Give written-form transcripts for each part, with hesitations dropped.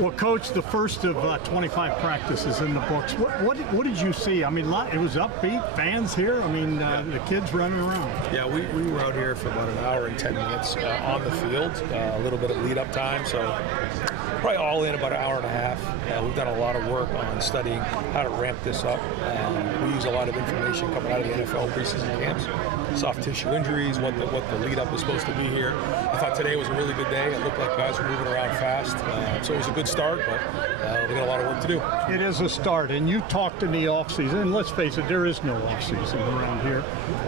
Well, Coach, the first of 25 practices in the books. What did you see? I mean, it was upbeat, fans here. I mean, the kids running around. Yeah, we were out here for about an hour and 10 minutes on the field, a little bit of lead-up time, so probably all in about an hour and a half. We've done a lot of work on studying how to ramp this up. We use a lot of information coming out of the NFL preseason camps, soft tissue injuries, what the lead-up is supposed to be here. I thought today was a really good day. It looked like guys were moving around fast, so it was a good start, but we got a lot of work to do. It is a start, and you talked in the offseason, and let's face it, there is no offseason around here,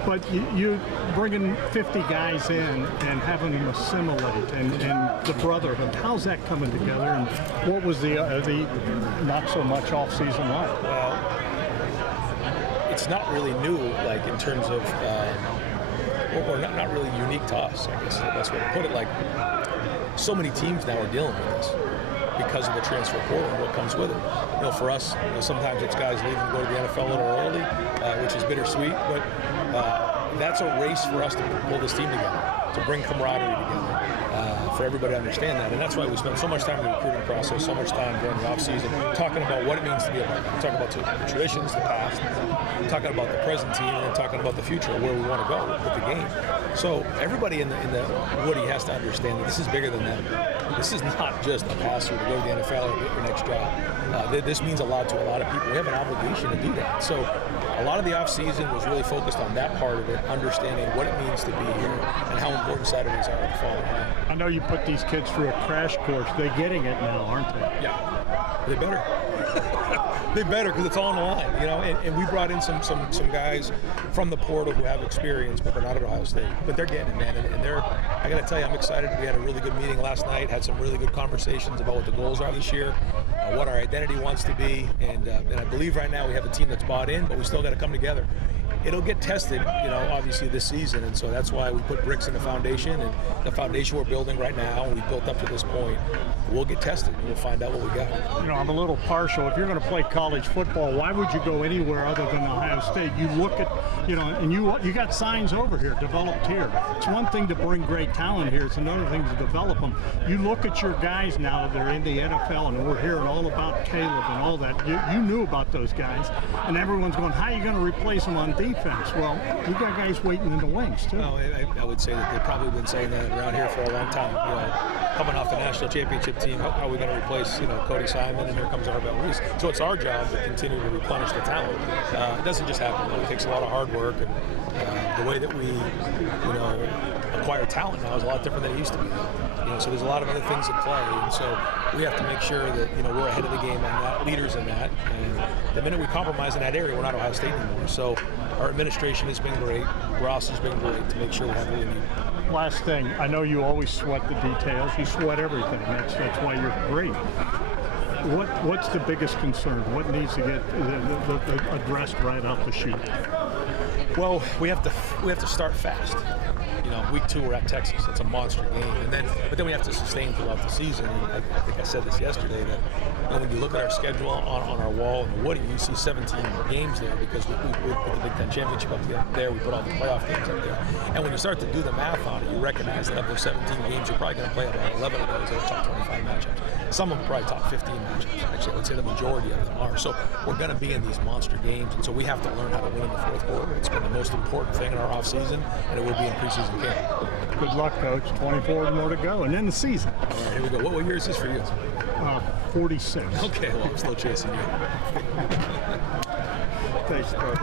but you bringing 50 guys in and having them assimilate and the brotherhood. How's that coming together, and what was the not so much offseason like? Well, it's not really new, like in terms of, or not really unique to us, I guess is the best way to put it. Like, so many teams now are dealing with this because of the transfer portal and what comes with it. You know, for us, sometimes it's guys leaving to go to the NFL a little early, which is bittersweet, but that's a race for us to pull this team together, to bring camaraderie together, for everybody to understand that. And that's why we spend so much time in the recruiting process, so much time during the offseason, talking about what it means to be a Viking. Talking about the traditions, the past, talking about the present team, and then talking about the future, where we want to go with the game. So everybody in the Woody has to understand that this is bigger than that. This is not just a passer to go to the NFL or get your next job. This means a lot to a lot of people. We have an obligation to do that. So a lot of the offseason was really focused on that part of it, understanding what it means to be here and how important Saturdays are in the fall. I know you put these kids through a crash course. They're getting it now, aren't they? Yeah, they better. They better, because it's all on the line, you know. And we brought in some guys from the portal who have experience, but they're not at Ohio State. But they're getting it, man. And they're, I got to tell you, I'm excited. We had a really good meeting last night. Had some really good conversations about what the goals are this year, what our identity wants to be, and I believe right now we have a team that's bought in, but we still got to come together. It'll get tested, you know, obviously this season, and so that's why we put bricks in the foundation, and the foundation we're building right now, and we built up to this point, we'll get tested, and we'll find out what we got. You know, I'm a little partial. If you're going to play college football, why would you go anywhere other than Ohio State? You look at, you know, and you got signs over here, developed here. It's one thing to bring great talent here. It's another thing to develop them. You look at your guys now that are in the NFL, and we're hearing all about Caleb and all that. You knew about those guys, and everyone's going, how are you going to replace them on defense? Well, we got guys waiting in the wings, too. No, I would say that they've probably been saying that around here for a long time. You know, coming off the national championship team, how are we going to replace, you know, Cody Simon, and here comes Arbel Reese. So it's our job to continue to replenish the talent. It doesn't just happen, though. It takes a lot of hard work, and the way that we, you know, acquire talent now is a lot different than it used to be. You know, so there's a lot of other things at play, and so we have to make sure that, you know, we're ahead of the game on that, leaders in that, and the minute we compromise in that area, we're not Ohio State anymore. So our administration has been great, Ross has been great to make sure we have what we need. Last thing, I know you always sweat the details, you sweat everything, that's why you're great. What's the biggest concern? What needs to get addressed right out the chute? Well, we have to start fast. You know, week 2 we're at Texas. It's a monster game, but then we have to sustain throughout the season. And I think I said this yesterday that, you know, when you look at our schedule on our wall in the Woody, you see 17 games there because we put the Big Ten championship up there. We put all the playoff games up there. And when you start to do the math on it, you recognize that of those 17 games, you're probably going to play about 11 of those that are top 25 matchups. Some of them probably top 15 matchups. Actually, I would say the majority of them are. So we're going to be in these monster games, and so we have to learn how to win in the fourth quarter. It's been the most important thing in our offseason, and it will be in preseason camp. Good luck, Coach. 24 more to go, and then the season. All right, here we go. What year is this for you? 46. Okay, well, I'm still chasing you. Thanks, Coach.